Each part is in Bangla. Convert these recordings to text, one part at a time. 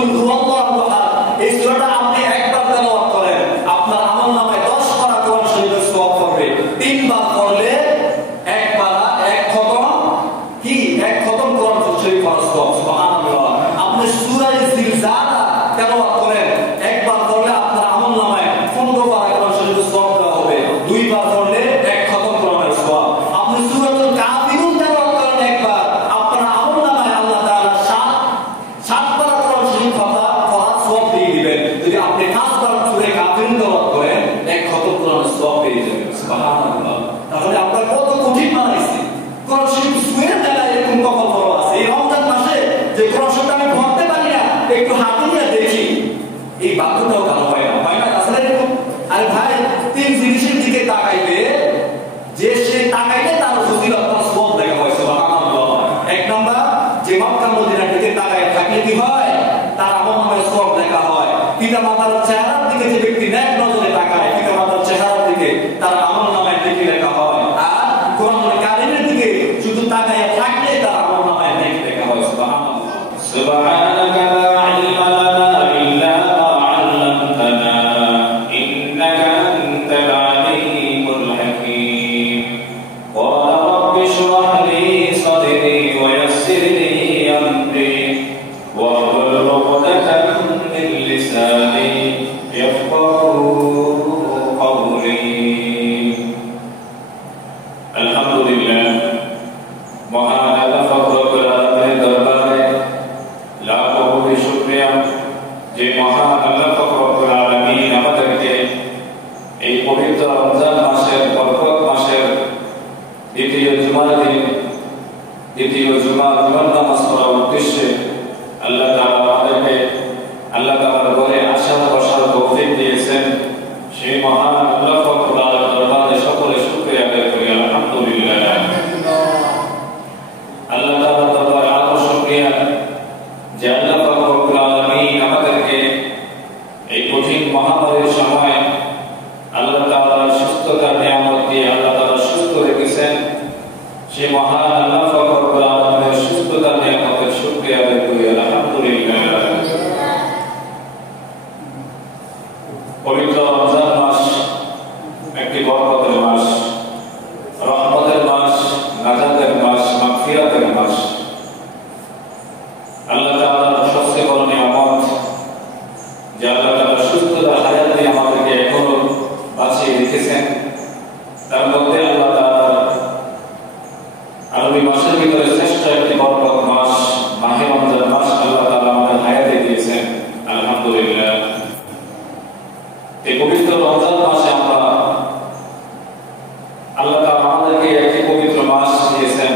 কুল হুয়াল্লাহু আহাদ এই সূরাটা আপনি একবার তেলাওয়াত করেন, আপনার আমলনামায় 10 পারা কোরআন শরীফের সওয়াব হবে। 3 বার পড়লে এক পারা এক খতম কি এক খতম কোরআন শরীফ ফরজ সওয়াব। সুবহানাল্লাহ। আপনি সূরা জিলজালা তেলাওয়াত করেন, একবার পড়লে আপনার আমলনামায় 15 পারা কোরআন শরীফের সওয়াব দেওয়া হবে। 2 বার পড়লে এক খতম কোরআনের সওয়াব। আপনি সূরাতুল কাফিরুন তেলাওয়াত করেন একবার, আপনার আমলনামায় আল্লাহ তাআলা 7 পারা কোরআন শরীফ পড়ার সওয়াব দিয়ে দিবেন। যদি আপনি 5 বার সূরা কাফিরুন তেলাওয়াত করেন, এক খতম কোরআনের সওয়াব পেয়ে যাবেন। সুবহানাল্লাহ। তাহলে আমরা কত কঠিন বানাইছি। কোরআন শরীফ সুয়ের মেলায় এরকম কপাল বড় আছে। এই রমজান মাসে যে কোরআন শরীফ আমি পড়তে পারি না, একটু হাতে নিয়ে দেখি, এই বাধ্যটাও ভালো হয় না, হয় না? আসলে এরকম। আরে ভাই, 3 জিনিসের দিকে তাকাইলে, যে সে তাকাইলে তার ফজিলত তার সওয়াব দেখা হয়। সুবহানাল্লাহ। 1 নাম্বার, যে মক্কা মদিনার দিকে তাকায় থাকলে কি হয়? তার আমলনামায় সওয়াব দেখা হয়। পিতামাতার চেহারার দিকে যে ব্যক্তি নেক নজরে তাকায়, পিতামাতার চেহারার দিকে তার আমলনামায় নেকি লেখা হয়। আর কোরআনুল কারীমের দিকে শুধু তাকায় থাকলে তার আমলনামায় নেকি লেখা হয়। সুবহানাল্লাহ। সুবহানাকা লা ইলমা লানা ইল্লা মা 'আল্লামতানা ইন্নাকা আনতাল আলীমুল হাকীম। ক্বালা রাব্বি ইশরাহ লি সাদরি ওয়া yassir li amri wahlul 'uqdatan min lisani yafqahu qawli। আলহামদুলিল্লাহ। মহান আল্লাহ রব্বুল আলামিনের দরবারে লাখো কোটি শুকরিয়া যে মহান আল্লাহ রব্বুল আলামিন আমাদেরকে এই পবিত্র রমজান মাসের বরকত মাসের দ্বিতীয় জুমার দিন, দ্বিতীয় জুমার নামাজ পড়ার উদ্দেশ্যে আল্লাহ তাআলা আমাদেরকে আল্লাহ তাআলার ঘরে আসার বসার তৌফিক দিয়েছেন। সেই মহান আল্লাহ রব্বুল আলামিনের দরবারে সকলে শুকরিয়া আদায় করি। আলহামদুলিল্লাহ। আল্লাহ তাআলার দরবারে আরো শুকরিয়া যে আল্লাহ রব্বুল আলামিন আমাদেরকে এই কঠিন মহামারীর সময় আল্লাহ তাআলা সুস্থতার নিয়ামত দিয়ে আল্লাহ তাআলা সুস্থ রেখেছেন। সেই মহান আল্লাহ রব্বুল আলামিনের সুস্থতার নিয়ামতের শুকরিয়া আদায় করি। আলহামদুলিল্লাহ। পবিত্র রমজান মাস একটি বরকতের মাস, রহমতের মাস, নাজাতের মাস, মাগফিরাতের মাস। আল্লাহ তাআলার সবচেয়ে বড় নিয়ামত যে আল্লাহ তাআলা সুস্থতার হায়াত দিয়ে আমাদেরকে এখনো বাঁচিয়ে রেখেছেন। তার মধ্যে আল্লাহ তাআলা আরবি মাসের ভিতরে শ্রেষ্ঠ একটি বরকত মাস মাহে রমজান মাস আল্লাহ তাআলা আমাদের হায়াতে দিয়েছেন। আলহামদুলিল্লাহ। এই পবিত্র রমজান মাসে আমরা আল্লাহ তাআলা আমাদেরকে একটি পবিত্র মাস দিয়েছেন।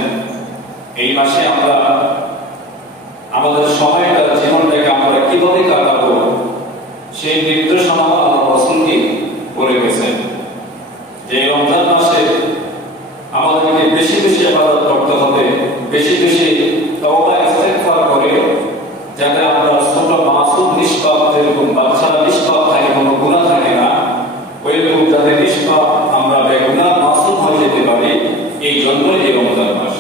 এই মাসে আমরা আমাদের সময়টা, জীবনটাকে আমরা কিভাবে কাটাবো সেই নির্দেশনা আল্লাহ রাসূলকে বলে গেছেন। যে রমজান মাসে আমাদেরকে বেশি বেশি ইবাদত করতে হবে, বেশি বেশি তওবা ইস্তেগফার করে, যাতে আমরা ছোট মাসুম নিষ্পাপ, যেরকম বাচ্চারা নিষ্পাপ থাকে, কোনো গুনাহ থাকে না, ওইরকম যাতে নিষ্পাপ আমরা বেগুনাহ মাসুম হয়ে যেতে পারি। এই জন্যই এই রমজান মাস।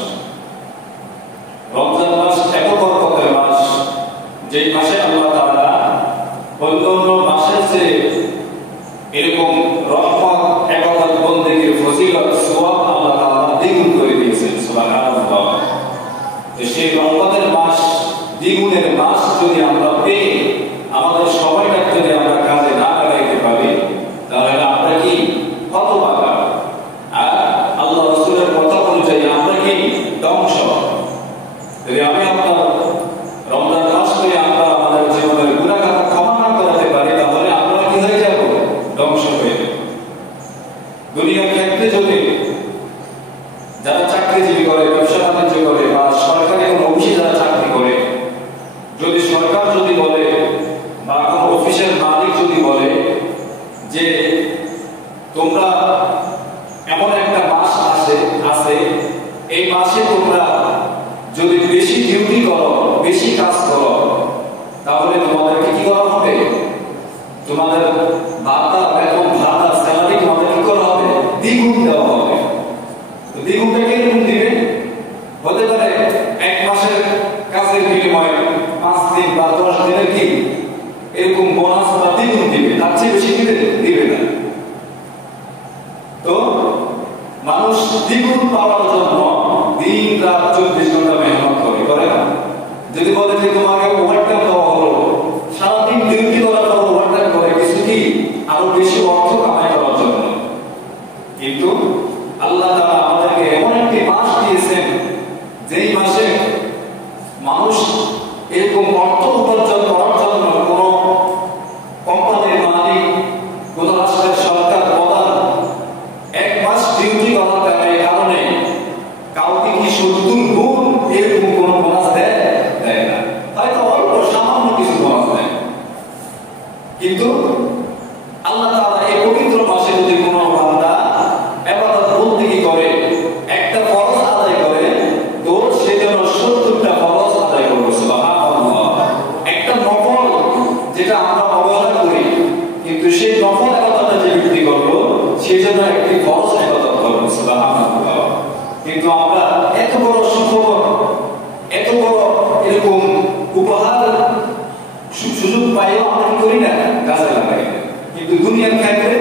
রমজান মাস এত বরকতের মাস, যেই মাসে আল্লাহ তাআলা অন্যান্য মাসের চেয়ে এরকম রহমত, ইবাদত, বন্দেগীর ফজিলত, সওয়াব আল্লাহ তাআলা দ্বিগুণ করে দিয়েছেন। সুবহানাল্লাহ। সেই রমজানের মাস, দ্বিগুণের মাস যদি আমরা পেয়ে আমাদের সময়টাকে যদি আমরা কাজে না লাগাইতে পারি, তাহলে আমরা কি হতভাগা। আর আল্লাহ রাসূলের কথা অনুযায়ী আমরা কি ধ্বংস। যদি আমি আপনার রমজান মাস পেয়ে আমরা আমাদের জীবনের গুনাহ ক্ষমা না করতে পারি, তাহলে আমরা কি হয়ে যাব? ধ্বংস হয়ে যাব। দুনিয়ার ক্ষেত্রে যদি যারা চাকরিজীবী করে, ব্যবসা বাণিজ্য করে, বা সরকারি কোনো অফিসে যারা চাকরি করে, যদি সরকার যদি বলে বা কোনো অফিসের মালিক যদি বলে যে তোমরা এমন একটা মাস আছে, এই মাসে তোমরা যদি বেশি ডিউটি করো, বেশি কাজ করো, তাহলে তোমাদেরকে কি করা হবে? তোমাদের ভাতা, বেতন, ভাতা, স্যালারি তোমাদের কি করা হবে? দ্বিগুণ দেওয়া হবে। দ্বিগুণটা কিরকম দিবে? হতে পারে 1 মাসের কাজের বিনিময়ে 5 দিন বা 10 দিনের কি এরকম বোনাস বা দ্বিগুণ দিবে, তার চেয়ে বেশি দিবে না। তো মানুষ দ্বিগুণ পাওয়ার জন্য দিন রাত 24 ঘন্টা মেহনত করে না? যদি বলে যে তোমাকে ওভারটাইম দেওয়া হলো, সারাদিন ডিউটি করার পর ওভারটাইম করে কিছু কি আরো বেশি অর্থ কামাই করার জন্য। কিন্তু আল্লাহ তাআলা আমাদেরকে এমন একটি মাস দিয়েছেন যেই মাসে মানুষ এরকম অর্থ উপার্জন করার জন্য কোনো কোম্পানির মালিক, কোন রাষ্ট্রের সরকার প্রধান 1 মাস ডিউটি করার কারণে কাউকে কি 70 গুণ এরকম কোন বোনাস দেয় না, হয়তো অল্প সামান্য কিছু বোনাস দেয়। কিন্তু আল্লাহ তাআলা এই পবিত্র মাসে যদি কোনো বান্দা ইবাদত বন্দেগী করে, একটা ফরজ আদায় করে, তো সে যেন 70টা ফরজ আদায় করবে। সুবহানাল্লাহ। একটা নফল যেটা আমরা অবহেলা করি, কিন্তু সেই নফল ইবাদতটা যে ব্যক্তি করলো সে যেন একটি ফরজ ইবাদত করবে। সুবহানাল্লাহ। কিন্তু আমরা এত বড় সুখবর, এত বড় এরকম উপহার সুযোগ পাইও আমরা কি করি না, কাজে লাগাই। কিন্তু দুনিয়ার ক্ষেত্রে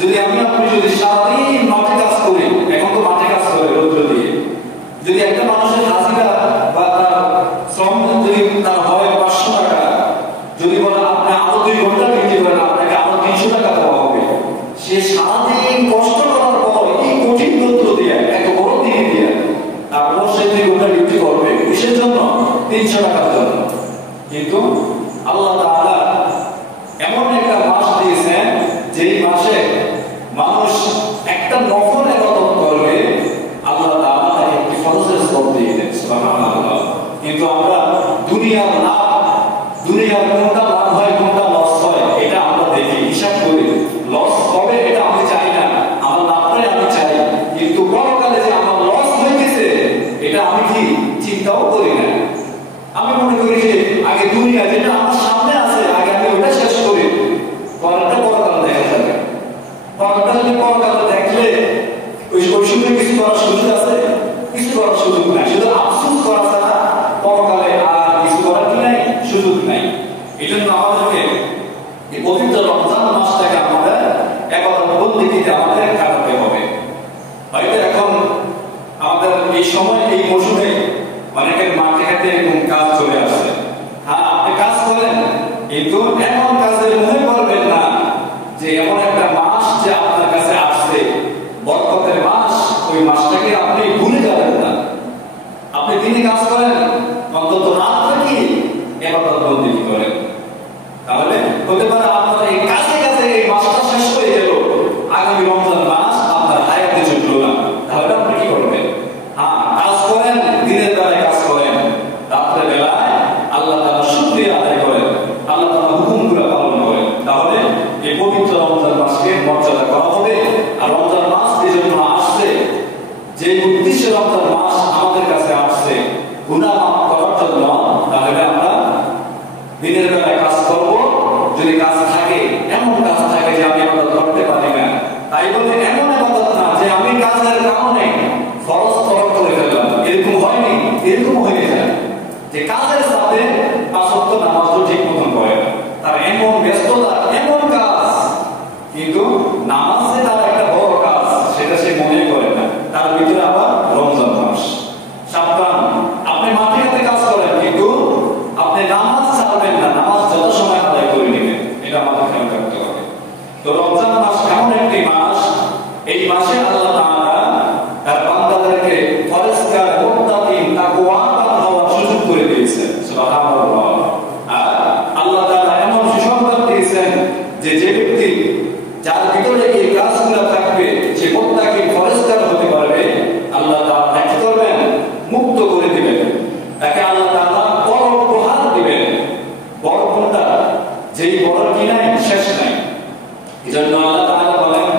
যদি আপনি যদি সারাদিন মাঠে কাজ করি, এখন তো মাঠে কাজ করে রৌদ্র দিয়ে, যদি একটা মানুষের হাজিরা বা তার শ্রম যদি তার হয় 500 টাকা, যদি বলে আপনি আরো 2 ঘন্টা ডিউটি করেন আপনাকে আরো 300 টাকা দেওয়া হবে, সে সারাদিন কষ্ট করার পর এই কঠিন রৌদ্র দিয়ে এত বড় দিনে দিয়ে তারপর সে 2 ঘন্টা ডিউটি করবে কিসের জন্য? 300 টাকার জন্য। কিন্তু আল্লাহ তাআলা এমন একটা মাস দিয়েছেন যেই মাসে মানুষ একটা নফল ইবাদত করবে, আল্লাহ তাআলা তাকে একটি ফরজের সওয়াব দিয়ে দেন। সুবহানাল্লাহ। কিন্তু আমরা দুনিয়ার কোনটা লাভ হয় কোনটা লস হয় এটা আমরা দেখি, হিসাব করি। লস হবে এটা আমি চাই না, আমার লাভটাই আমি চাই। কিন্তু পরকালে যে আমার লস হয়ে গেছে এটা আমি কি চিন্তাও করি না। আমি মনে করি যে আগে দুনিয়া যেটা আমার সামনে আছে আগে আমি ওটা শেষ করি, পরটা পরকালে দেখা যাবে। পরটা যদি পরকালে দেখলে ওই সময় কিছু করার সুযোগ আছে? কিছু করার সুযোগ নাই, শুধু আফসোস করা ছাড়া পরকালে আর কিছু করার কি নাই, সুযোগ নাই। এই জন্য আমাদেরকে এই পবিত্র রমজান মাসটাকে আমাদের ইবাদত বন্দেগীতে আমাদের কাটাতে হবে। হয়তো এখন আমাদের এই সময় এই মৌসুমে অনেকের মাঠে ঘাটে এরকম কাজ চলে আসছে। হ্যাঁ, আপনি কাজ করেন, কিন্তু এমন কাজের মনে করবেন না যে এমন একটা মাস যে আপনার কাছে আসছে, বরকতের মাস, ওই মাসটাকে আপনি ভুলে যাবেন না। আপনি দিনে কাজ করেন, অন্তত রাত্রে কি ইবাদত বন্দেগী করেন। তাহলে হতে পারে আপনার এই কাছে এই মাসটা শেষ হয়ে গেল, আগামী রমজান মাস আপনার হায়াতে জুটলো না, তাহলে আপনি কি করবেন? হ্যাঁ, কাজ করেন, দিনের বেলায় কাজ করেন, রাত্রে বেলায় আল্লাহ তাআলার শুকরিয়া আদায় করেন, আল্লাহ তাআলার হুকুমগুলো পালন করেন। তাহলে এই পবিত্র রমজান মাসকে মর্যাদা করা হবে। আর রমজান মাস এই জন্য আসছে, যে উদ্দেশ্যে রমজান মাস আমাদের কাছে আসছে গুনাহ মাফ করার জন্য, তাহলে আমরা দিনের বেলায় কাজ করব। যদি কাজ থাকে, এমন কাজ থাকে যে আমি ইবাদত করতে পারি না, তাই বলে এমন ইবাদত না যে আমি কাজের কারণে ফরজ তরক করে ফেললাম, এরকম হয়নি। এরকম হয়ে যায় যে কাজের সাথে 5 ওয়াক্ত নামাজও ঠিক মতন করে না, তার এমন ব্যস্ততা, এমন কাজ, কিন্তু নামাজ যে তার একটা বড় কাজ সেটা সে মনে করে না। তার ভিতরে আবার রমজান মাস। সাবধান, আপনি মাঠে হাতে কাজ করেন, কিন্তু আপনি নামাজ ছাড়বেন না, নামাজ যত সময় আদায় করে নেবেন, এটা আমাদের খেয়াল রাখতে হবে। তো রমজান মাস এমন একটি মাস, এই মাসে আল্লাহ তাআলা তার বান্দাদেরকে ফরজগার, মুত্তাকিন, তাকওয়াবান হওয়ার সুযোগ করে দিয়েছেন। সুবহানাল্লাহ। আর আল্লাহ তাআলা এমন সুসংবাদ দিয়েছেন যে যে ব্যক্তি যার ভিতরে এই কাজগুলো থাকবে সে মুত্তাকিন, ফরজগার হতে পারবে, আল্লাহ তাআলা তাকে করবেন মুক্ত করে দিবেন, তাকে আল্লাহ তাআলা বড় উপহার দিবেন। বড় কোনটা? যেই বড় কি নাই, শেষ নাই। এজন্য আল্লাহ তাআলা বলেন,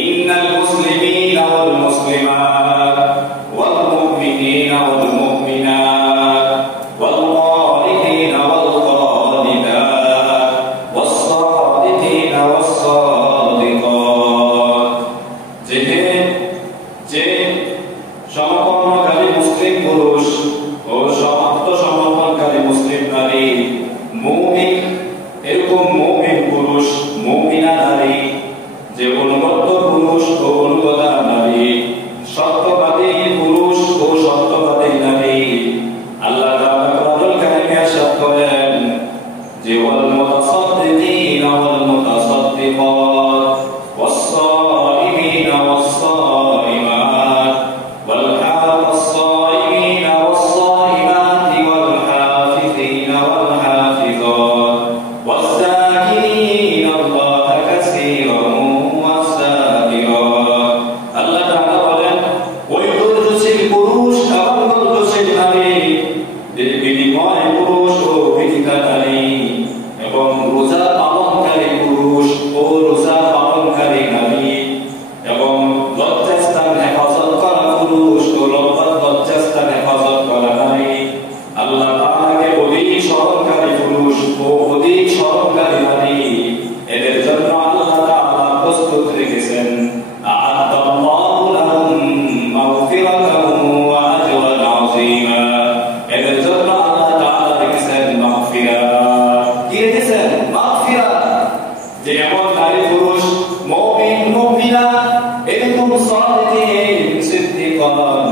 ইন্নাল মুসলিমিনা ওয়াল মুসলিমাত ওয়াল মুমিনিনা ওয়াল মুমিনাত ওয়াল বিনয়ী পুরুষ ও বিধিকারী এবং রোজা পালনকারী পুরুষ ও রোজা পালনকারী নারী এবং লজ্জাস্থান হেফাজত করা পুরুষ ও লজ্জাস্থান হেফাজত করা নারী আল্লাহ তাআলাকে অধিক স্মরণকারী পুরুষ ও অধিক স্মরণকারী নারী এদের জন্য আল্লাহ তাআলা প্রস্তুত রেখেছেন আ'আদাল্লাহু লাহুম মাগফিরাতান ওয়া আজরান আযীমা এদের জন্য আল্লাহ তাআলা রেখেছেন মাগফিরাত কি রেখেছেন মাগফিরাত যে এমন নারী পুরুষ মুমিন মুমিনা এরকম সাদিকিন সিদ্দিকান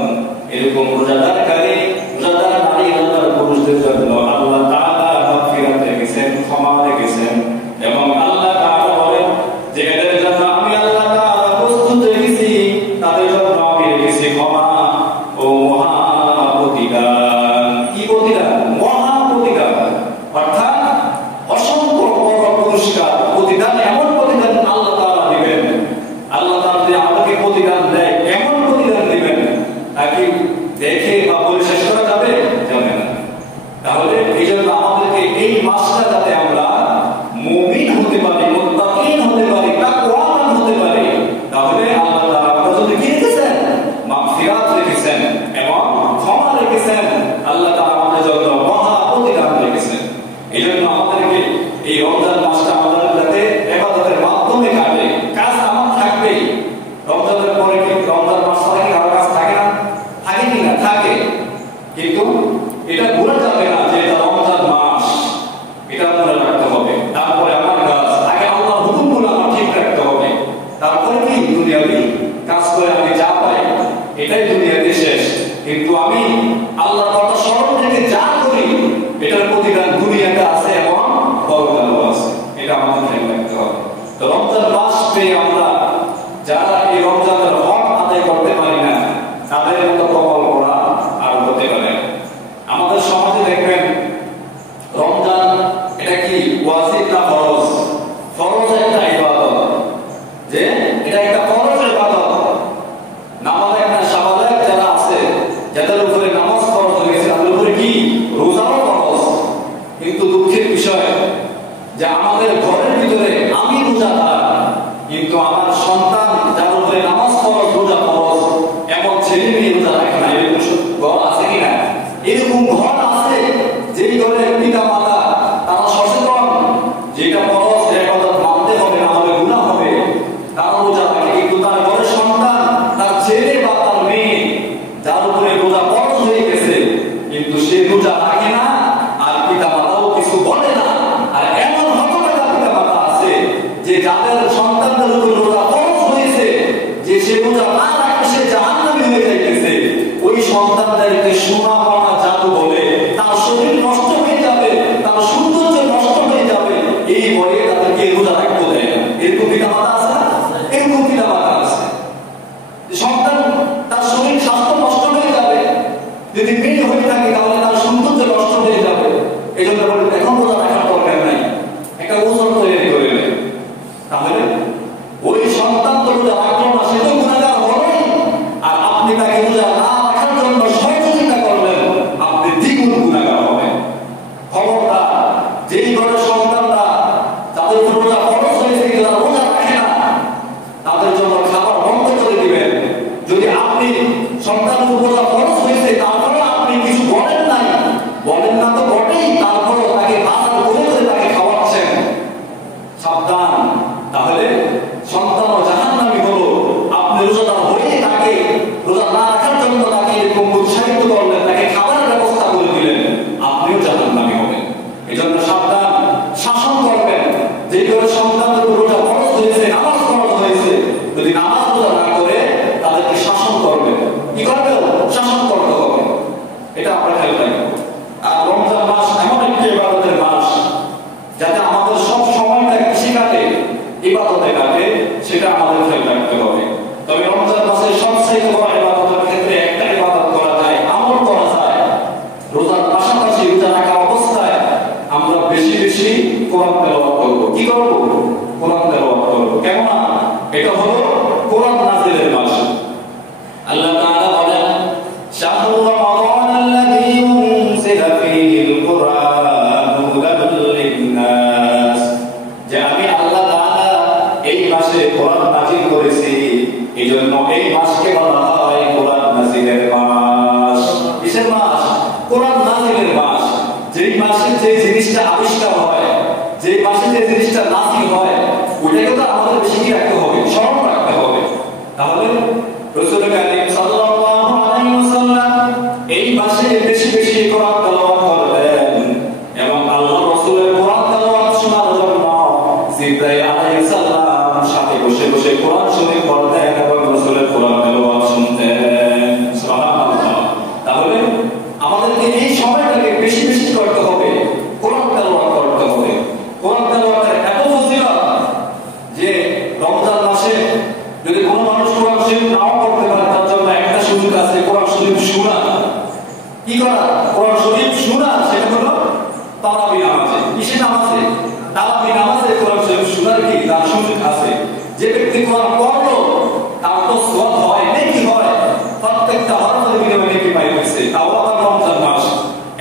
এরকম রোজাদারকারী রোজাদার নারী রোজাদার পুরুষদের জন্য আল্লাহ তাআলা মাগফিরাত রেখেছেন ক্ষমা রেখেছেন এবং আল্লাহ তাআলা বলেন যে এদের জন্য আমি আল্লাহ তাআলা প্রস্তুত রেখেছি তাদের জন্য আমি রেখেছি ক্ষমা ও মহা প্রতিদান কি প্রতিদান মহা প্রতিদান অর্থাৎ অসংখ্য বড় পুরস্কার প্রতিদান এমন প্রতিদান আল্লাহ তাআলা দিবেন আল্লাহ তাআলা যদি আমাদেরকে প্রতিদান দেয় এমন প্রতিদান দিবেন তাকে দেখে বা বলে শেষ করা যাবে যাবে না তাহলে এই জন্য আমাদেরকে এই মাসটা যাতে আমরা মুমিন হতে পারি মুত্তাকিন হতে পারি তাকওয়াবান হতে পারি তাহলে আল্লাহ তাআলা আমাদের জন্য কি রেখেছেন মাগফিরাত রেখেছেন এবং ক্ষমা রেখেছেন আল্লাহ তাআলা আমাদের জন্য মহা প্রতিদান রেখেছেন এই জন্য আমাদেরকে এই রমজান মাসটা আমাদের যাতে ইবাদতের মাধ্যমে কাটে কাজ আমার থাকবেই রমজানের পরে কি রমজান মাস পরে কি আর কাজ থাকে না থাকে কি না থাকে কিন্তু এটা ভুলে যাবে না যে এটা রমজান মাস এটা মনে রাখতে হবে তারপরে আমার কাজ আগে আল্লাহর হুকুমগুলো আমার ঠিক রাখতে হবে তারপরে কি দুনিয়াবি কাজ করে আমি যা পাই এটাই দুনিয়াতে শেষ কিন্তু আমি আল্লাহর কথা স্মরণ রেখে যা করি এটার প্রতিদান দুনিয়াতে আছে এবং পরকালেও আছে এটা আমাদের খেয়াল রাখতে হবে তো রমজান মাস পেয়ে আমরা যারা এই রমজানের হক আদায় করতে পারি না তাদের মতো কপাল পড়া আর হতে পারে আমাদের সমাজে দেখবেন রমজান এটা কি ওয়াজিব না ফরজ ফরজ একটা ইবাদত যে এটা একটা ফরজ ইবাদত নামাজ একটা সাবালেক যারা আছে যাদের উপরে নামাজ ফরজ হয়েছে তাদের উপরে কি রোজাও ফরজ কিন্তু দুঃখের বিষয় যে আমাদের ঘরের ভিতরে আমি রোজাদার কিন্তু আমার সন্তান যার উপরে নামাজ ফরজ রোজা ফরজ এমন ছেলে মেয়ে রোজা রাখে না এরকম ঘর আছে কিনা এরকম ঘর আছে যেই ঘরে পিতা মাতা তারা সচেতন যেটা ফরজ ইবাদত মানতে হবে না হলে গুনাহ হবে তারা রোজা রাখে কিন্তু তার ঘরের সন্তান তার ছেলে বা তার মেয়ে যার উপরে রোজা ফরজ হয়ে গেছে কিন্তু সে রোজা রাখে না আর পিতা মাতাও কিছু বলে না আর এমন হতভাগা পিতা মাতা আছে যে যাদের সন্তানদের উপর রোজা ফরজ হয়েছে যে সে রোজা না রাখে সে জাহান্নামী হয়ে যাইতেছে ওই সন্তানদেরকে সোনা পানা জাদু বলে তার শরীর নষ্ট হয়ে যাবে তার সৌন্দর্য নষ্ট হয়ে যাবে এই ভয়ে তাদেরকে রোজা রাখতে দেয় না এরকম পিতা মাতা আছে না এরকম পিতা মাতা আছে সন্তান তার শরীর স্বাস্থ্য নষ্ট হয়ে যাবে যদি মেয়ে হয়ে থাকে তাহলে তার সৌন্দর্য নষ্ট হয়ে যাবে এই জন্য বলে এখন রোজা রাখার দরকার নাই একটা ওজন তৈরি করে নেয় তাহলে ওই সন্তান তো রোজা রাখলো না সে তো গুনাহগার হবেই আর আপনি তাকে রোজা না রাখার জন্য সহযোগিতা করলেন আপনি দ্বিগুণ গুনাহগার হবেন খবরদার যেই ঘরের সন্তানরা তাদের উপর রোজা ফরজ হয়েছে কিন্তু তারা রোজা রাখে না তাদের জন্য খাবার বন্ধ করে দিবেন যদি আপনি সন্তানের উপর রোজা ফরজ হয়েছে তারপরে আপনি কিছু বলেন নাই বলেন না তো বটেই তারপরে তাকে বাজার করে তাকে খাওয়াচ্ছেন সাবধান তাহলে সন্তান জাহান্নামী হলো আপনি রোজাদার হয়ে তাকে রোজা না রাখার জন্য তাকে এরকম উৎসাহিত করলেন তাকে খাবারের ব্যবস্থা করে দিলেন আপনিও জাহান্নামী হবেন এই জন্য সাবধান শাসন করবেন যে করে সন্তানদের উপর রোজা ফরজ হয়েছে নামাজ ফরজ হয়েছে যদি নামাজ রোজা না করে তাদেরকে শাসন করবেন কি করবে শাসন করতে হবে এটা আমরা খেয়াল রাখবো আর রমজান মাস এমন একটি ইবাদতের মাস যাতে আমাদের সব সময়টা কৃষি কাটে ইবাদতে কাটে সেটা আমাদের খেয়াল রাখতে হবে তবে রমজান মাসের সবচেয়ে বড় ইবাদতের ক্ষেত্রে একটা ইবাদত করা যায় আমল করা যায় রোজার পাশাপাশি রোজা রাখা অবস্থায় আমরা বেশি বেশি কোরআন তেলাওয়াত করব কি করব কোরআন তেলাওয়াত করব কেন এটা হলো কোরআন নাযিলের মাস আল্লাহ তাআলা বলেন শাহরু রমাদান আল্লাযী উনজিলা ফীহিল যেই মাসে যে জিনিসটা আবিষ্কার হয়, যেই মাসে যে জিনিসটা নাযিল হয়, ওইটাকে তো আমাদের বেশি কি রাখতে হবে, স্মরণ রাখতে হবে। তাহলে রাসূল কারীম সাল্লাল্লাহু আলাইহি ওয়াসাল্লাম এই মাসে বেশি বেশি কোরআন তেলাওয়াত করলেন এবং আল্লাহ রাসূলের কোরআন তেলাওয়াত শোনার জন্য জিবরাইল আলাইহিস সালাম সাথে বসে বসে কোরআন শরীফ পড়তেন এবং রাসূলের কোরআন তেলাওয়াত শুনতেন। সুবহানাল্লাহ। তাহলে আমাদেরকে এই সময়টাকে বেশি বেশি করতে হবে, কোরআন তেলাওয়াত করতে হবে। কোরআন তেলাওয়াতের এত ফজিলত যে রমজান মাসে যদি কোনো মানুষ কোরআন শরীফ নাও পড়তে পারে, তার জন্য একটা সুযোগ আছে, কোরআন শরীফ শোনা। কি করা? কোরআন শরীফ শোনা। সেটা হলো তারাবি নামাজে। কিসের নামাজে? তারাবি নামাজে কোরআন শরীফ শোনার কি তার সুযোগ আছে। যে ব্যক্তি কোরআন পড়লো তার তো সওয়াব হয়, নেকি হয়, প্রত্যেকটা হরফের বিনিময়ে নেকি পাই হয়েছে। তাও আবার রমজান মাস,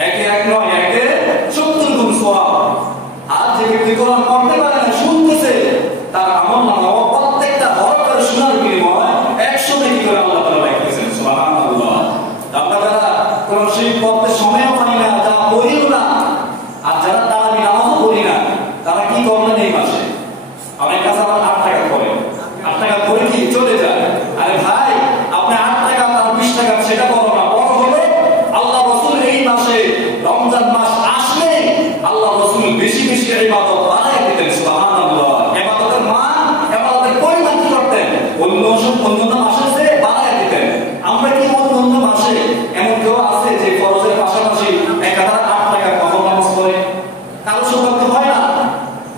একে এক নয়, একে 70 গুণ সওয়াব। আর যে ব্যক্তি কোরআন পড়তে পারে না, শুনতেছে, তার আমলনামাও প্রত্যেকটা হরফের শোনার বিনিময়ে 100 নেকি করে আল্লাহ তাআলা লিখেছেন। সুবহানাল্লাহ। আপনারা কোরআন শরীফ পড়তে সময়ও পাই না, যা পড়িও না, আর যারা তারাবি নামাজও পড়ি না, তারা কি করলেন এই মাসে? অনেক কাছে আবার 8 টাকা পড়ে, 8 টাকা পড়ে কি চলে যায়। আরে ভাই, আপনি 8 টাকা আর 20 টাকা সেটা করো না, বড় হলে আল্লাহ রাসূল এই মাসে রমজান মাস আসলে আল্লাহ রাসূল বেশি বেশি ইবাদত বাড়ায় দিতেন। সুবহানাল্লাহ। ইবাদতের মান, ইবাদতের পরিমাণ কি করতেন? অন্য মাসে সে বাড়ায় দিতেন। আমরা কি অন্য মাসে এমন কেউ আছে যে ফরজের পাশাপাশি 1008 টাকা কখন নামাজ পড়ে? কারো সৌভাগ্য হয় না,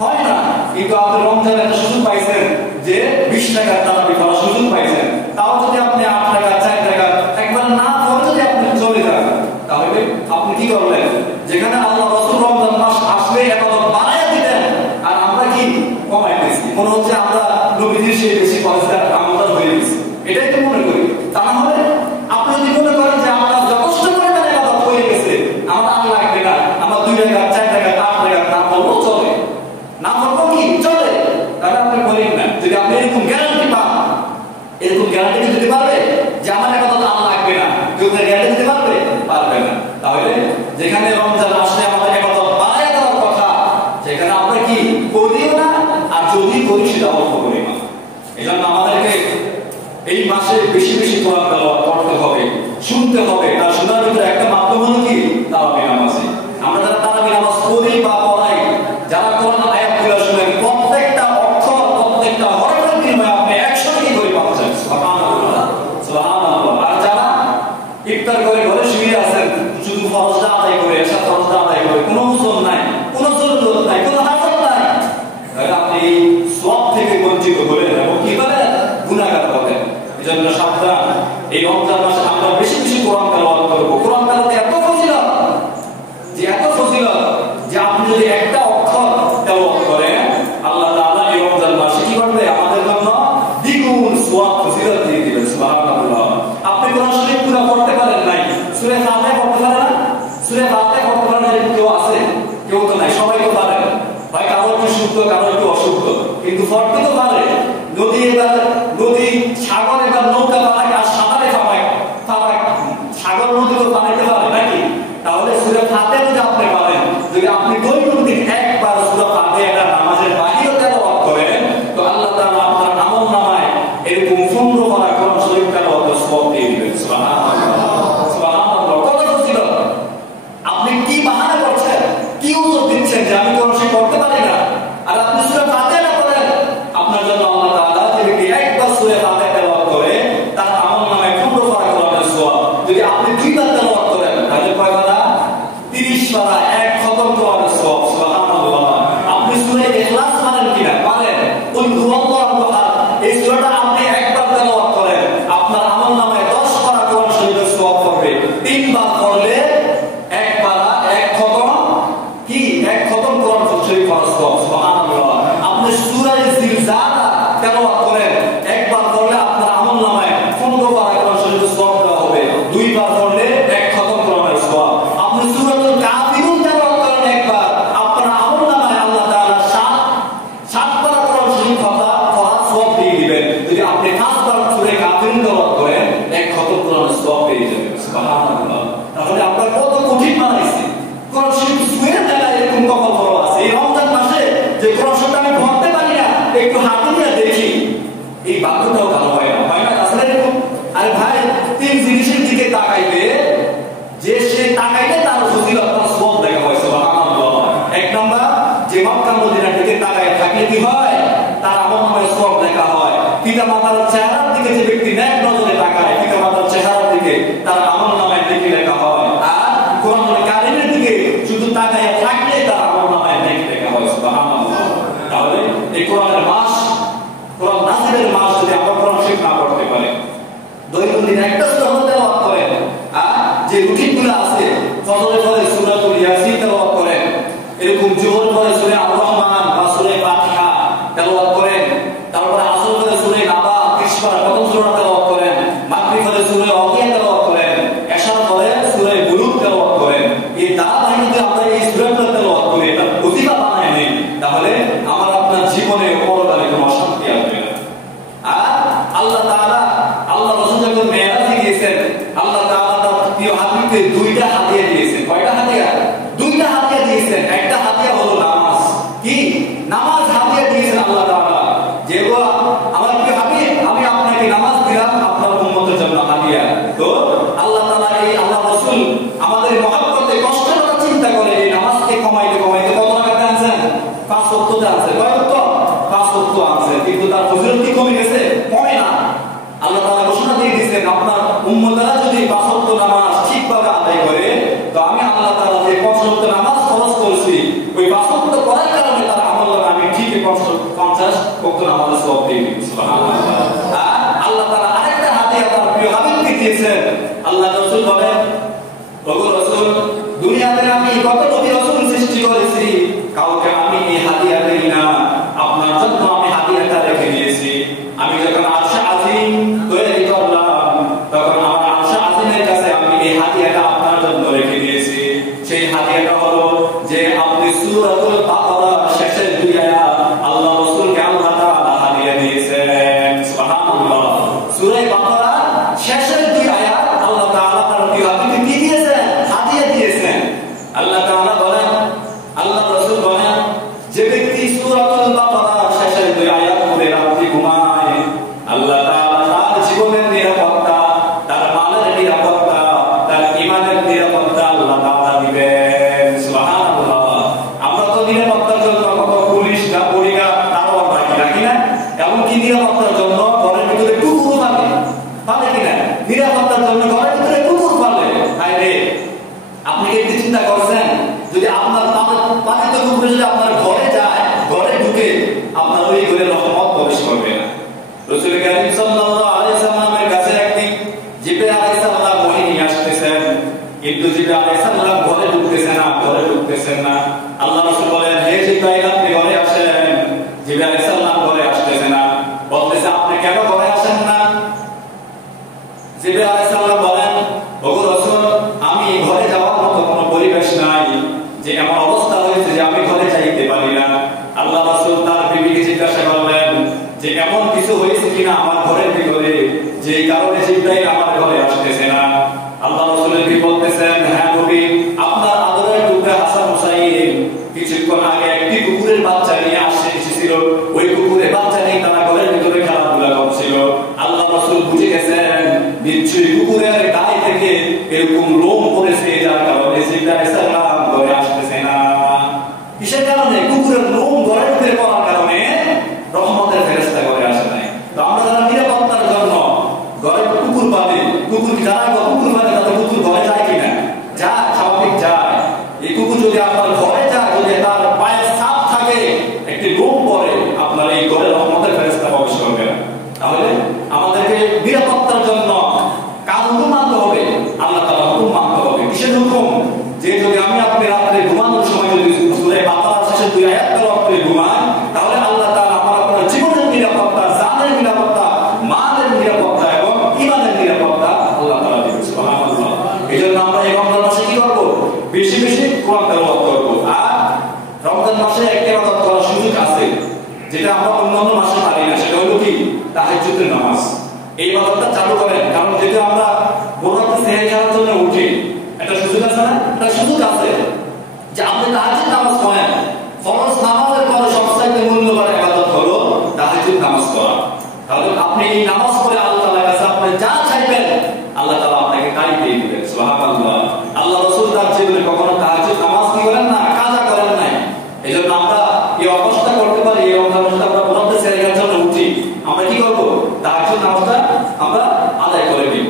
হয় না। কিন্তু আপনি রমজানে একটা সুযোগ পাইছেন যে 20 টাকার তারাবি পড়ার সুযোগ পাইছেন, তাও যদি আপনি 8 টাকা 4 টাকা একবার না পড়ে যদি আপনি চলে যান, তাহলে আপনি কি করলেন? যেখানে আল্লাহ রাসূল রমজান মাস আসলে ইবাদত বাড়ায় দিতেন, আর আমরা কি কমাই দিয়েছি। মনে হচ্ছে আমরা নবীজির চেয়ে বেশি পরিষ্কার আমলদার হয়ে গেছি, এটাই তো মনে করি। তা না হলে আপনি যদি মনে করেন যে আমরা যথেষ্ট পরিমাণে ইবাদত হয়ে গেছে, আমার আর লাগবে না, আমার 2 টাকা 4 টাকা 8 টাকা না পড়লেও চলে, না পড়লেও কি চলে, তাহলে আপনি বলেন না। যদি আপনি এরকম গ্যারান্টি পান, এরকম গ্যারান্টি দিতে পারবে যে আমার ইবাদত আর লাগবে না, কেউ গ্যারান্টি দিতে পারবে? পারবে না। তাহলে যেখানে রমজান আসলে আমাদের ইবাদত বাড়ায় দেওয়ার কথা, সেখানে আমরা কি করিও না, আর যদি করি সেটা অল্প পরিমাণ। এজন্য আমাদেরকে এই মাসে বেশি বেশি কোরআন তেলাওয়াত করতে হবে, শুনতে হবে। তার শোনার ভিতরে একটা মাধ্যম হলো কি তারাবি নামাজ। আমরা যারা তারাবি নামাজ পড়ি বা পড়াই, যারা কোরআন আয়াতগুলো শুনেন, প্রত্যেকটা অক্ষর, প্রত্যেকটা হরফের বিনিময়ে আপনি 100 কি করে পাচ্ছেন। সুবহানাল্লাহ, সুবহানাল্লাহ। আর যারা ইফতার করে ঘরে শুয়ে আছেন, শুধু ফরজটা আদায় করে, এশা ফরজটা আদায় করে, কোনো ওজন নাই, কোনো জরুরত নাই, কোনো হাজত নাই, তাহলে আপনি এই সওয়াব থেকে বঞ্চিত হলেন এবং কি করেন? গুনাহগার হবেন। এজন্য সাবধান, এই রমজান মাসে আমরা বেশি বেশি কোরআন তেলাওয়াত করব। কোরআন তেলাওয়াতে এত ফজিলত, যে এত ফজিলত যে আপনি যদি একটা অক্ষর তেলাওয়াত করেন, আল্লাহ তাআলা এই রমজান মাসে কি করবে? আমাদের জন্য দ্বিগুণ সওয়াব ফজিলত দিয়ে দিবেন। সুবহানাল্লাহ। আপনি কোরআন শরীফ পুরো পড়তে পারেন নাই, সূরা ফাতিহা পড়তে পারেন না? সূরা ফাতিহা পড়তে পারেন না কেউ আছে? কেউ তো নাই, সবাই তো পারে। ভাই কারো একটু শুদ্ধ, কারো একটু অশুদ্ধ, কিন্তু পড়তে তো পারে। নদী সাগর এবার নৌকা বানায়, আর সাঁতারে ফাঁপায়, সাগর নদী তো বানাইতে পারে নাকি? তাহলে সূরা ফাতিহা যদি আপনি পারেন, যদি আপনি দৈনন্দিন একবার সূরা ফাতিহা নামাজের বাহিরে তেলাওয়াত করেন, তো আল্লাহ তাআলা আপনার আমলনামায় এরকম 15 পারা কোরআন শরীফ তেলাওয়াতের সওয়াব দিয়ে দিবেন। সুবহানাল্লাহ, সুবহানাল্লাহ। কত ফজিলত! আপনি কি বাহানা করছেন, কি উত্তর দিচ্ছেন যে আমি কোরআন শরীফ পড়তে পারি না, আর আপনি সূরা ফাতিহা না পড়েন? আপনার জন্য আল্লাহ তাআলা যদি একবার সূরা ফাতিহা তেলাওয়াত করে, তার আমলনামায় 15 পারা কোরআনের সওয়াব। যদি আপনি 2 বার তেলাওয়াত করেন, তাহলে কয় পারা? 30 পারা, এক খতম কোরআনের সওয়াব। সুবহানাল্লাহ। আপনি সূরা ইখলাস পারেন কিনা? পারেন। কুল হুয়াল্লাহু আহাদ, এই সূরাটা আপনি একবার তেলাওয়াত করেন, আপনার আমলনামায় 10 পারা কোরআন শরীফের সওয়াব হবে। 3 বার পড়লে এক পারা, এক খতম, কি এক খতম কোরআন শরীফ পড়ার সওয়াব। সুবহানাল্লাহ। আপনি সূরা জিলজালা তেলাওয়াত করেন, একবার পড়লে আপনার আমলনামায় 15 পারা কোরআন শরীফের সওয়াব দেওয়া হবে। 2 বার পড়লে এক খতম কোরআনের সওয়াব। আপনি সূরাতুল কাফিরুন কপাল বড় আছে। এই রমজান মাসে যে কোরআন শরীফ আমি পড়তে পারি না, একটু হাতে নিয়ে দেখি, এই বাক্যটাও ভালো হয় না, হয় না? আসলে এরকম। আরে ভাই, তিন জিনিসের দিকে তাকাইলে, যে সে তাকাইলে তার ফজিলত, তার সওয়াব দেখা হয়। সুবহানাল্লাহ। এক নাম্বার, যে মক্কা মদিনার দিকে তাকায় থাকলে কি হয়? তার আমলনামায় সওয়াব লেখা হয়। পিতা মাতার চেহারার দিকে যে ব্যক্তি নেক নজরে তাকায়, পিতা মাতার চেহারার দিকে তার আমলনামায় নেকি লেখা হয়। আর কোরআনুল কারীমের দিকে শুধু তাকায় থাকলে তার আমলনামায় নেকি লেখা হয়। সুবহানাল্লাহ। তাহলে এই কোরআনের মাস, কোরআন নাযিলের মাস যদি আমরা কোরআন শরীফ না পড়তে পারি, দৈনন্দিন একটা সূরা তেলাওয়াত করেন, আর যে রুটিনগুলো আছে, ফজরের পরে সূরাতুল ইয়াসিন তেলাওয়াত করেন, এরকম জোহর পরে সূরা আর রহমান বা সূরা ফাতিহা তেলাওয়াত করেন, তারপরে আসর পরে সূরা নাবা 30 পারা প্রথম সূরা তেলাওয়াত করেন, মাগরিব পরে সূরা ওয়াকিয়া তেলাওয়াত করেন, এশার পরে সূরা বুলুগ তেলাওয়াত করেন, এই ধারাবাহিকভাবে আমরা এই সূরাগুলো তেলাওয়াত করি, এটা প্রতিভা বানায় নেই, তাহলে আমার আপনার জীবনে পরকালে কোনো অশান্তি আসবে না। আর আল্লাহ তাআলা, আল্লাহ রাসূল যখন মেরাজে গিয়েছেন, আল্লাহ তাআলা তার প্রিয় হাবিবকে দুইটা হাদিয়া দিয়েছেন। কয়টা হাদিয়া? দুইটা হাদিয়া দিয়েছেন। একটা হাদিয়া হলো নামাজ। কি? নামাজ হাদিয়া দিয়েছেন আল্লাহ তাআলা। যে গো আমার প্রিয় হাবিব, আমি আপনাকে নামাজ দিলাম আপনার উম্মতের জন্য হাদিয়া। তো আল্লাহ তাআলা, এই আল্লাহ রাসূল আমাদের মহব্বতে কষ্টের কথা চিন্তা করে এই নামাজকে কমাইতে কমাইতে কত টাকা আনছেন? 5 ওয়াক্ত আনছেন। কয় ওয়াক্ত? 5 ওয়াক্ত আনছেন। কিন্তু তার ফজিলত কি কমে গেছে? কমে না। আল্লাহ তাআলা ঘোষণা দিয়ে দিয়েছেন, আপনার উম্মতরা যদি 5 ওয়াক্ত নামাজ ঠিকভাবে আদায় করে, তো আমি আল্লাহ তাআলা যে 5 ওয়াক্ত নামাজ ফরজ করেছি, ওই 5 ওয়াক্ত করার কারণে তার আমলনামা আমি ঠিকই 50 ওয়াক্ত নামাজের সওয়াব দিয়ে দিব। সুবহানাল্লাহ। আর আল্লাহ তাআলা আরেকটা হাদিয়া তার প্রিয় হাবিবকে দিয়েছেন। আল্লাহ রাসূল বলেন, ওগো রাসূল, দুনিয়াতে আমি কত নবী রাসূল সৃষ্টি করেছি, কাউকে আমি এই হাদিয়া দেই না, আপনার জন্য আমি হাদিয়াটা রেখে দিয়েছি। আমি যখন আরশে আজিম তৈরি করলাম, তখন আমার আরশে আজিমের কাছে আমি এই হাদিয়াটা আপনার জন্য রেখে দিয়েছি। সেই হাদিয়াটা হলো যে আপনি সূরাতুল বাকারা শেষের 2 আয়াত আল্লাহ রাসূলকে আল্লাহ তাআলা হাদিয়া দিয়েছেন। সুবহানাল্লাহ। সূরা বাকারা শেষের 2 আয়াত আল্লাহ তাআলা তার প্রিয় হাবিবকে কি দিয়েছেন? হাদিয়া দিয়েছেন। আল্লাহ তাআলা বলেন, আল্লাহ রাসূল বলেন, যে ব্যক্তি সূরাতুল বাকারা শেষের 2 আয়াত পড়ে রাতে ঘুমায়, আল্লাহ তাআলা তার জীবনের নিরাপত্তা, তার মালের নিরাপত্তা, তার ঈমানের নিরাপত্তা আল্লাহ তাআলা দিবেন। সুবহানাল্লাহ। আমরা তো নিরাপত্তার জন্য কত পুলিশ বা বডিগার্ড দারোয়ান রাখি না? এমনকি নিরাপত্তার জন্য ঘরের ভিতরে কুকুর পালে কিনা? নিরাপত্তার জন্য ঘরের ভিতরে কুকুর পালে। তাই রে, আপনি কি চিন্তা করছেন, যদি আপনার পালিত কুকুর যদি আপনার ঘরে যায়, ঘরে ঢুকে, আপনার ওই ঘরে রহমত প্রবেশ করবে না। রাসূল কারীম সাল্লাল্লাহু আলাইহি সাল্লামের কাছে একদিন জিবরাইল আলাইহিস সালাম ওহী নিয়ে আসতেছেন, কিন্তু জিবরাইল আলাইহিস সালাম ঘরে ঢুকতেছেন না। আল্লাহ রাসূল বলেন, হে জিবরাইল, আপনি ঘরে আসেন। জিবরাইল আলাইহিস সালাম ঘরে আসতেছে না, বলতেছে, আপনি কেন ঘরে আসেন না? জিবরাইল আলাইহিস সালাম বলেন, ওগো রাসূল, আমি ঘরে যাওয়ার মতো কোনো পরিবেশ নাই, যে এমন অবস্থা হয়েছে যে আমি ঘরে যাইতে পারি না। আল্লাহ রাসূল তার বিবিকে জিজ্ঞাসা করলেন যে এমন কিছু হয়েছে কিনা আমার ঘরের ভিতরে, যে কারণে জিবরাইল আমার ঘরে আসতেছে না। আল্লাহ রাসূল কি বলতেছেন, হ্যাঁ নবী, আপনার আদরের টুকরা হাসান হুসাইন কিছুক্ষণ আগে একটি কুকুরের বাচ্চা নিয়ে এসেছিল, ওই কুকুরের বাচ্চা নিয়ে তারা ঘরের ভিতরে খেলাধুলা করছিল। আল্লাহ রাসূল বুঝে গেছেন নিশ্চয়ই কুকুরের গায়ে থেকে এরকম লোম পড়েছে, যার কারণে জিবরাইল আলাইহিস সালাম ঘরে আসতেছে না। কিসের কারণে? কুকুরের লোম ঘরের ভিতরে পড়ার কারণে রহমতের ফেরেশতা ঘরে আসে নাই। তো আমরা যারা নিরাপত্তার জন্য ঘরে কুকুর পালি, কুকুর যারা কুকুর পালে তাদের কুকুর ঘরে যায় কিনা? যায়, স্বাভাবিক যায়। এই কুকুর যদি আপনার ঘরে যায়, যদি তার পায়ের ছাপ থাকে, একটি লোম পড়ে, আপনার এই ঘরে রহমতের ফেরেশতা প্রবেশ করবে না। তাহলে আমাদেরকে নিরাপত্তার জন্য কার হুকুম মানতে হবে? আল্লাহ তাআলার হুকুম মানতে হবে। কিসের হুকুম? যে যদি আমি আপনি রাতে ঘুমানোর সময় যদি সূরা বাকারার শেষের 2 আয়াত তেলাওয়াত করে ঘুমাই, তাহলে আল্লাহ তাআলা আমার আপনার জীবনের নিরাপত্তা, জানের নিরাপত্তা, মালের নিরাপত্তা এবং ঈমানের নিরাপত্তা আল্লাহ তাআলা দিবেন। সুবহানাল্লাহ। এজন্য আমরা এই রমজান মাসে কি করব? বেশি বেশি কোরআন তেলাওয়াত করব। আর রমজান মাসে একটা ইবাদত করার সুযোগ আছে, যেটা আমরা অন্যান্য মাসে পারি না, সেটা হলো কি? তাহাজ্জুদের নামাজ। এই ইবাদতটা চালু করেন, কারণ যদি আমরা ভোর রাতে সেহরি খাওয়ার জন্য উঠি, একটা সুযোগ আছে না? একটা সুযোগ আছে। যে আপনি তাহাজ্জুদ নামাজ পড়েন, ফরজ নামাজের পরে সবচেয়ে মূল্যবান ইবাদত হলো তাহাজ্জুদ নামাজ পড়া। তাহলে আপনি এই নামাজ পড়ে আল্লাহ তাআলার কাছে আপনি যা চাইবেন আল্লাহ তাআলা আপনাকে তাই দিয়ে দিবেন। সুবহানাল্লাহ। আল্লাহ রাসূল তার জীবনে কখনো তাহাজ্জুদ নামাজ কি করেন না, কাজা করেন নাই। এজন্য আমরা এই অবস্থা করতে পারি, এই অবস্থা আমরা বলতে চাই এর জন্য উঠি আমরা কি করব, তাহাজ্জুদ নামাজটা আমরা আদায় করে নিব।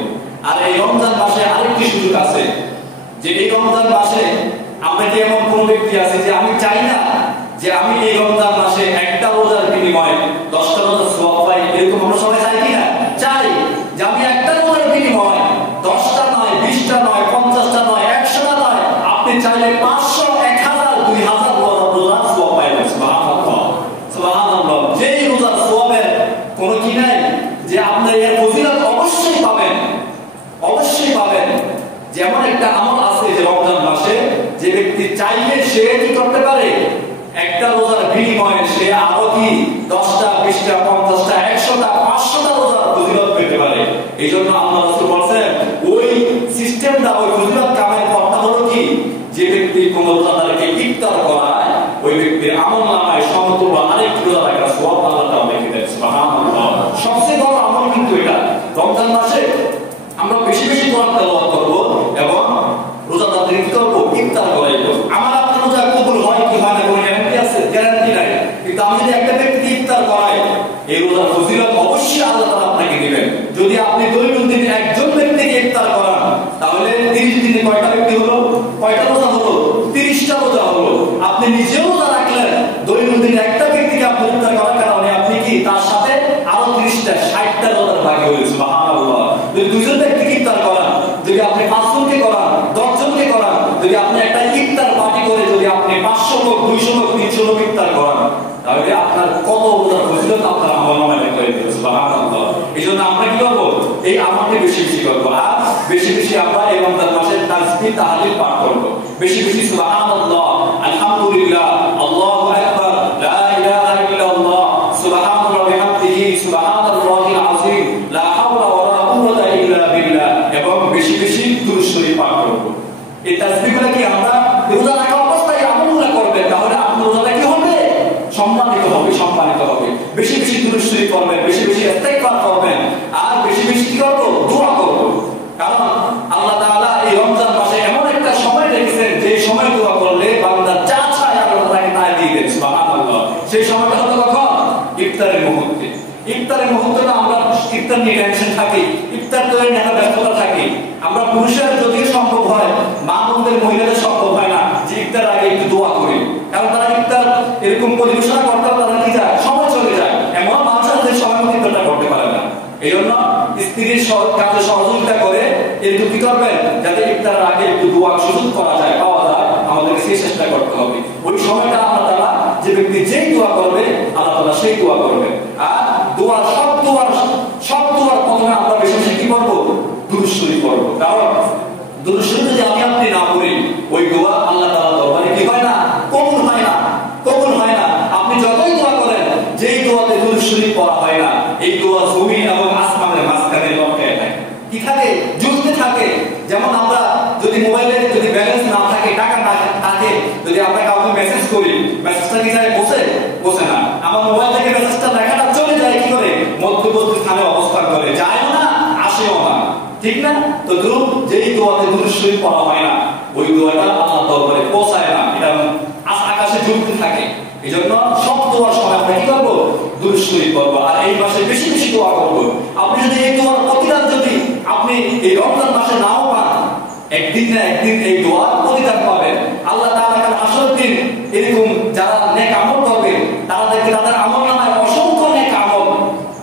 আর এই রমজান মাসে আরেকটি সুযোগ আছে যে এই রমজান মাসে আমরা কি এমন কোন ব্যক্তি আছে যে আমি চাই না যে আমি এই রমজান মাসে একটা রোজার বিনিময়ে 10টা রোজার সওয়াব পাই? এরকম আমরা সবাই চাই কি না? চাই যে আমি একটা রোজার বিনিময়ে 10টা নয়, 20টা নয়, 50টা নয়, 100টা নয়, আপনি চাইলে 500, 1000, 2000 রোজার সওয়াব পাইবেন। সুবহানাল্লাহ, সুবহানাল্লাহ। যেই রোজার সওয়াবের কোনো কি নাই যে আপনি এর ফজিলত অবশ্যই পাবেন, অবশ্যই পাবেন। যেমন একটা আমল আছে যে রমজান মাসে যে ব্যক্তি চাইলে সে কি করতে পারে, একটা রোজার বিনিময়ে সে আরো কি 10টা, 20টা, 50টা, 100টা, 500টা রোজার ফজিলত পেতে পারে। এই জন্য আল্লাহ রাসূল বলেন ওই সিস্টেমটা, ওই ফজিলত কামাই করতে হলো কি, যে ব্যক্তি কোন রোজাদারকে ইফতার করায় ওই ব্যক্তির আমলনামায় সমতুল্য আরেকটি রোজা রাখার সওয়াব আল্লাহ তাআলা লিখে দেন। সুবহানাল্লাহ। সবচেয়ে বড় আমল কিন্তু এটা। রমজান মাসে আমরা বেশি বেশি কোরআন তেলাওয়াত করব এবং রোজাদারদের কি করব, ইফতার করাইব। আমার আপনার রোজা কবুল হয় কি হয় না কোনো গ্যারান্টি আছে? গ্যারান্টি নাই। কিন্তু আমি যদি একটা ব্যক্তিকে ইফতার করাই, এই রোজার ফজিলত অবশ্যই আল্লাহ তাআলা আপনাকে দিবেন। যদি আপনি দৈনন্দিন একজন ব্যক্তিকে ইফতার করান তাহলে 30 দিনে কয়টা ব্যক্তি হলো, কয়টা রোজা হলো? 30টা রোজা হলো। আপনি নিজেও রোজা রাখলেন, দৈনন্দিন একটা ব্যক্তিকে আপনি ইফতার করার কারণে আপনি কি তার সাথে আরো 30টা, 60টা রোজার ভাগী হয়েছে। সুবহানাল্লাহ। যদি দুইজন ব্যক্তিকে ইফতার করান, যদি আপনি 5 জনকে করান, 10 জনকে করান, যদি আপনি একটা ইফতার পার্টি করে যদি আপনি 500 লোক, 200 লোক, 300 লোক ইফতার করান, তাহলে আপনার কত রোজার ফজিলত আপনার আমলনামায় লেখা হয়ে যাবে। সুবহানাল্লাহ। এইজন্য আমরা কি করব, এই আমলটি বেশি বেশি করব। আর বেশি বেশি আমরা এই রমজান মাসে তাসবিহ তাহলিল পাঠ করব। বেশি বেশি সুবহানাল্লাহ, আলহামদুলিল্লাহ, আল্লাহু আকবার, লা ইলাহা ইল্লাল্লাহ, সুবহানাল্লাহি ওয়া বিহামদিহি, সুবহানাল্লাহিল আযীম, লা হাওলা ওয়া লা কুওয়াতা ইল্লা বিল্লাহ, এবং বেশি বেশি দুরূদ শরীফ পাঠ করব। এই তাসবিহগুলো কি আমরা রোজা রাখা অবস্থায় আমলগুলো করবেন, তাহলে আপনার রোজাটা কি হবে, সম্মানিত হবে, সম্মানিত হবে। বেশি বেশি দুরূদ শরীফ পড়বেন, বেশি বেশি ইস্তিগফার করবেন, আর বেশি বেশি কি করব, দোয়া করব। কারণ আল্লাহ তাআলা এই রমজান মাসে এমন একটা সময় রেখেছেন যে সময় দোয়া করলে বান্দা যা চায় আল্লাহ তাকে তাই দিয়ে দেন। সুবহানাল্লাহ। সেই সময়টা হলো কখন, ইফতারের মুহূর্তে। ইফতারের মুহূর্তটা আমরা ইফতার নিয়ে টেনশন থাকি, ইফতার তৈরি নিয়ে একটা ব্যস্ততা থাকি। আমরা পুরুষের যদিও সম্ভব হয়, মা বোনদের, মহিলাদের সম্ভব হয় না যে ইফতার আগে একটু দোয়া করি, কারণ তারা ইফতার এরকম পরিবেশনা করতে তারা কি যায়, সময় চলে যায়। এমন মানুষ আছে যে সময় মতো ইফতারটা করতে পারে না। এই জন্য স্ত্রীর কাজে সহযোগিতা করে একটু কি করবেন, যাতে ইফতার আগে একটু দোয়া সুযোগ করা যায়, পাওয়া যায়, আমাদের সেই চেষ্টা করতে হবে। ওই সময়টা আল্লাহ তাআলা যে ব্যক্তি যেই দোয়া করবে আল্লাহ তাআলা সেই দোয়া করবে। আর দোয়া সব দোয়ার প্রথমে আমরা বেশি বেশি কি করব, দুরূদ শরীফ পড়ব। কারণ দুরূদ শরীফ যদি আপনি না পড়ি, ওই দোয়া আল্লাহ তাআলার দরবারে কি হয় না, কবুল হয় না, কবুল হয় না। আপনি যতই দোয়া করেন, যেই দোয়াতে দুরূদ শরীফ পড়া হয় না, এই দোয়া জমিন এবং আসমানের মাঝখানে লটকায় থাকে, কি থাকে, ঝুলতে থাকে। যেমন আমরা যদি মোবাইলে যদি ব্যালেন্স না থাকে, টাকা না থাকে, যদি আমরা কাউকে মেসেজ করি, মেসেজটা কি যায়, পৌঁছে না। আমার মোবাইল থেকে মেসেজটা লেখাটা চলে যায় কি করে, মধ্যবর্তী স্থানে অবস্থান করে, যায়ও না আসেও না, ঠিক না? তো যেই দোয়াতে দুরূদ শরীফ পড়া হয় না, ওই দোয়াটা আল্লাহর দরবারে পৌঁছায় না, এটা আকাশে ঝুলতে থাকে। এই জন্য সব দোয়ার সময় আমরা কি করবো, দুরূদ শরীফ পড়বো। আর এই মাসে বেশি বেশি দোয়া করবো। আপনি যদি এই দোয়ার প্রতিদান যদি আপনি এই রমজান মাসে নাও পান, একদিন না একদিন এই দোয়ার প্রতিদান পাবেন। আল্লাহ তাআলা কাছে আসল দিন এরকম যারা নেক আমল করবে, তারা দেখবে তাদের আমলনামায় অসংখ্য নেক আমল।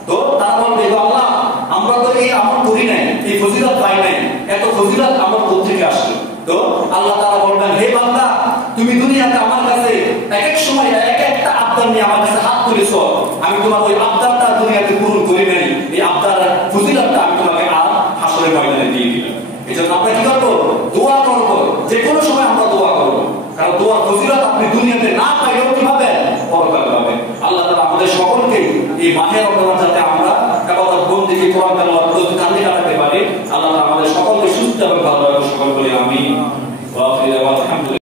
তো তারা বলবে, আল্লাহ আমরা তো এই আমল করি নাই, এই ফজিলত পাই নাই, এত ফজিলত আমল কোথা থেকে আসলো? তো আল্লাহ তাআলা বলবেন, হে বান্দা, তুমি দুনিয়াতে আমার কাছে এক এক সময় এক একটা আবদার নিয়ে আমার কাছে হাত তুলেছো, আমি তোমার ওই আবদারটা দুনিয়াতে পূরণ করি নাই,